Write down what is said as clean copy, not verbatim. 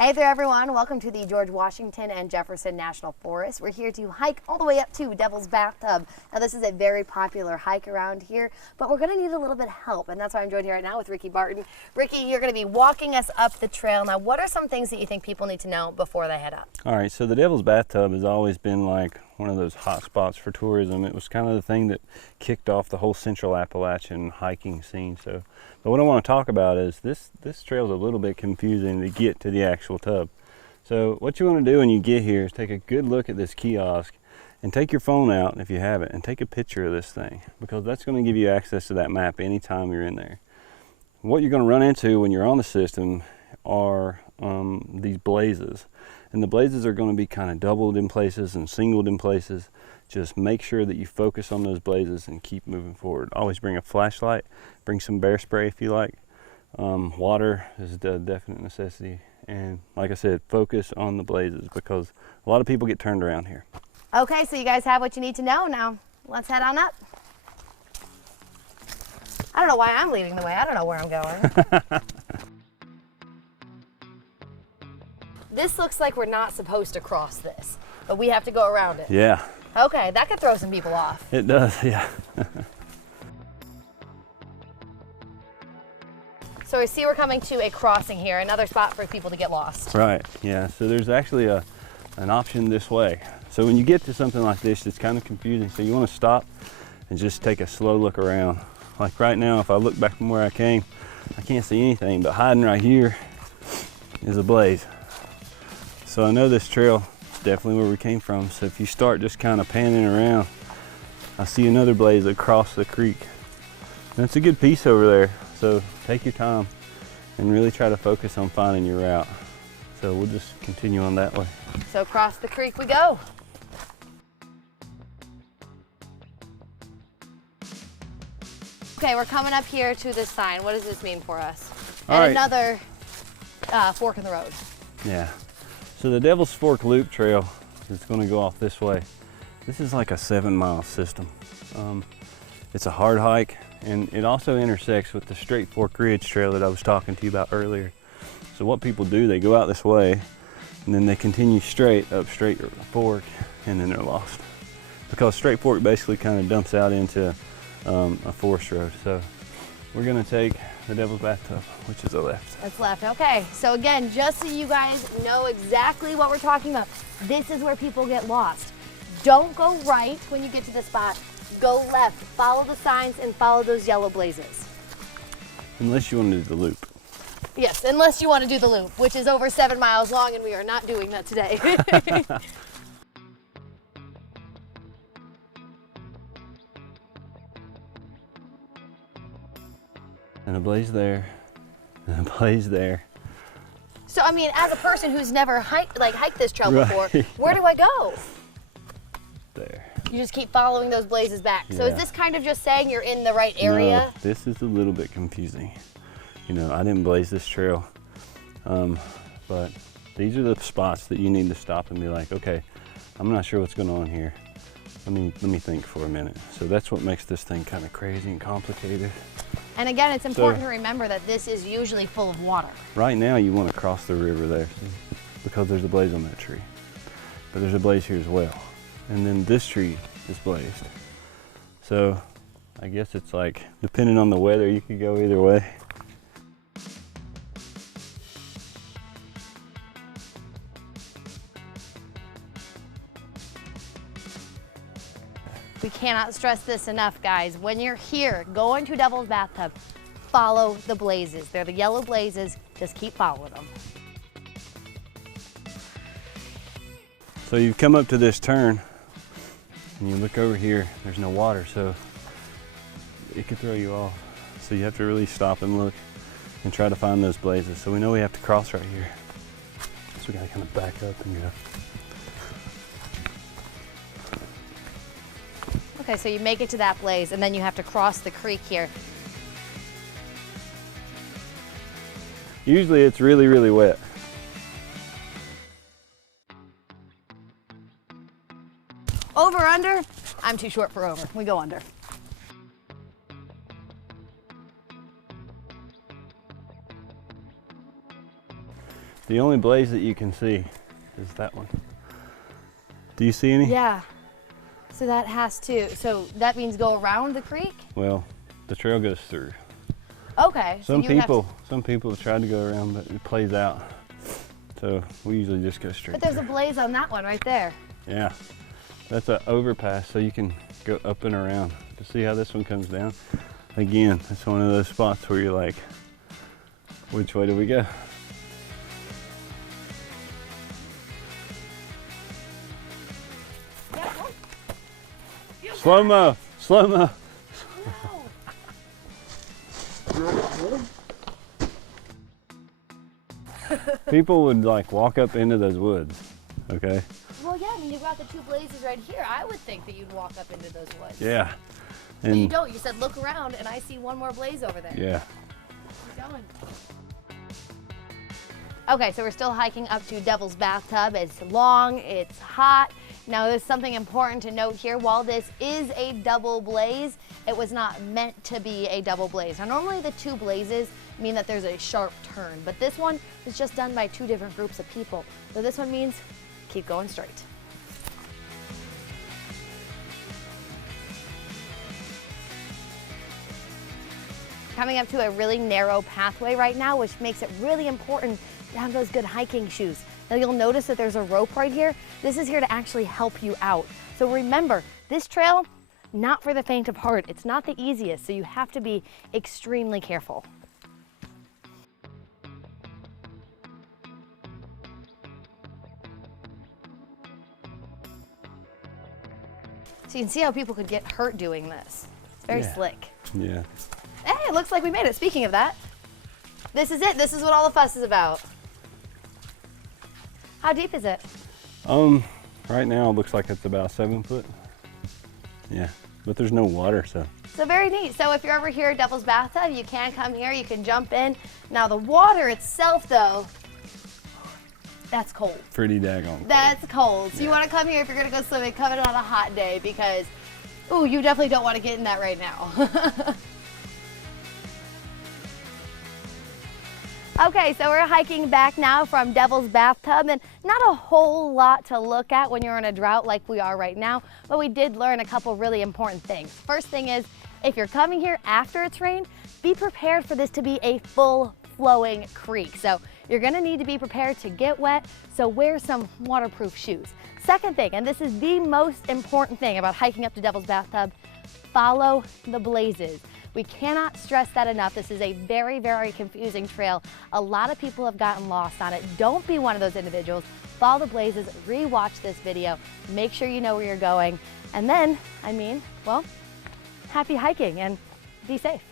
Hey there everyone, welcome to the George Washington and Jefferson National Forest. We're here to hike all the way up to Devil's Bathtub. Now this is a very popular hike around here, but we're going to need a little bit of help, and that's why I'm joined here right now with Ricky Barton. Ricky, you're going to be walking us up the trail. Now what are some things that you think people need to know before they head up? All right, so the Devil's Bathtub has always been like one of those hot spots for tourism. It was kind of the thing that kicked off the whole Central Appalachian hiking scene. But what I want to talk about is this trail is a little bit confusing to get to the actual tub. So what you want to do when you get here is take a good look at this kiosk and take your phone out if you have it and take a picture of this thing, because that's going to give you access to that map anytime you're in there. What you're going to run into when you're on the system are these blazes. And the blazes are going to be kind of doubled in places and singled in places. Just make sure that you focus on those blazes and keep moving forward. Always bring a flashlight, bring some bear spray if you like. Water is a definite necessity. And like I said, focus on the blazes because a lot of people get turned around here. Okay, so you guys have what you need to know. Now let's head on up. I don't know why I'm leading the way. I don't know where I'm going. This looks like we're not supposed to cross this, but we have to go around it. Yeah. Okay, that could throw some people off. It does, yeah. So I see we're coming to a crossing here, another spot for people to get lost. Right, yeah. So there's actually an option this way. So when you get to something like this, it's kind of confusing. So you want to stop and just take a slow look around. Like right now, if I look back from where I came, I can't see anything, but hiding right here is a blaze. So I know this trail is definitely where we came from. So if you start just kind of panning around, I see another blaze across the creek. And it's a good piece over there. So take your time and really try to focus on finding your route. So we'll just continue on that way. So across the creek we go. Okay, we're coming up here to this sign. What does this mean for us? All right. Another fork in the road. Yeah. So the Devil's Fork Loop Trail is going to go off this way. This is like a 7-mile system. It's a hard hike, and it also intersects with the Straight Fork Ridge Trail that I was talking to you about earlier. So what people do, they go out this way, and then they continue straight up Straight Fork, and then they're lost. Because Straight Fork basically kind of dumps out into a forest road. So we're going to take the Devil's Bathtub, which is the left. That's left, okay. So again, just so you guys know exactly what we're talking about, this is where people get lost. Don't go right when you get to the spot. Go left, follow the signs and follow those yellow blazes. Unless you want to do the loop. Yes, unless you want to do the loop, which is over 7 miles long, and we are not doing that today. And a blaze there, and a blaze there. So I mean, as a person who's never hiked this trail before, where do I go? There. You just keep following those blazes back. So Yeah. is this kind of just saying you're in the right area? No, this is a little bit confusing. You know, I didn't blaze this trail, but these are the spots that you need to stop and be like, okay, I'm not sure what's going on here. Let me think for a minute. So that's what makes this thing kind of crazy and complicated. And again, it's important to remember that this is usually full of water. Right now you want to cross the river there, see? Because there's a blaze on that tree. But there's a blaze here as well. And then this tree is blazed. So I guess it's like, depending on the weather, you could go either way. We cannot stress this enough, guys. When you're here, going to Devil's Bathtub, follow the blazes. They're the yellow blazes. Just keep following them. So you've come up to this turn, and you look over here, there's no water, so it could throw you off. So you have to really stop and look and try to find those blazes. So we know we have to cross right here. So we gotta kind of back up and go. Okay, so you make it to that blaze, and then you have to cross the creek here. Usually it's really, really wet. Over, under? I'm too short for over. We go under. The only blaze that you can see is that one. Do you see any? Yeah. So that has to, so that means go around the creek? Well, the trail goes through. Okay. Some people have tried to go around, but it plays out. So we usually just go straight. But there's through. a blaze on that one right there. Yeah, that's an overpass, so you can go up and around. To see how this one comes down. Again, it's one of those spots where you're like, which way do we go? Slow-mo, slow-mo. People would like walk up into those woods, okay? Well, yeah, I mean, you've got the two blazes right here. I would think that you'd walk up into those woods. Yeah. But you don't. You said look around, and I see one more blaze over there. Yeah. Keep going. Okay, so we're still hiking up to Devil's Bathtub. It's long, it's hot. Now, there's something important to note here. While this is a double blaze, it was not meant to be a double blaze. Now, normally the two blazes mean that there's a sharp turn, but this one was just done by two different groups of people. So this one means keep going straight. Coming up to a really narrow pathway right now, which makes it really important to have those good hiking shoes. Now you'll notice that there's a rope right here. This is here to actually help you out. So remember, this trail, not for the faint of heart. It's not the easiest, so you have to be extremely careful. So you can see how people could get hurt doing this. It's very slick. Yeah. Hey, it looks like we made it. Speaking of that, this is it. This is what all the fuss is about. How deep is it? Right now it looks like it's about 7 foot. Yeah, but there's no water, so. So very neat. So if you're ever here at Devil's Bathtub, you can come here, you can jump in. Now the water itself though, that's cold. Pretty daggone cold. That's cold. So you want to come here if you're going to go swimming, come in on a hot day because, ooh, you definitely don't want to get in that right now. Okay, so we're hiking back now from Devil's Bathtub, and not a whole lot to look at when you're in a drought like we are right now, but we did learn a couple really important things. First thing is, if you're coming here after it's rained, be prepared for this to be a full flowing creek. So you're gonna need to be prepared to get wet, so wear some waterproof shoes. Second thing, and this is the most important thing about hiking up to Devil's Bathtub, follow the blazes. We cannot stress that enough. This is a very, very confusing trail. A lot of people have gotten lost on it. Don't be one of those individuals. Follow the blazes, re-watch this video, make sure you know where you're going, and then, well, happy hiking and be safe.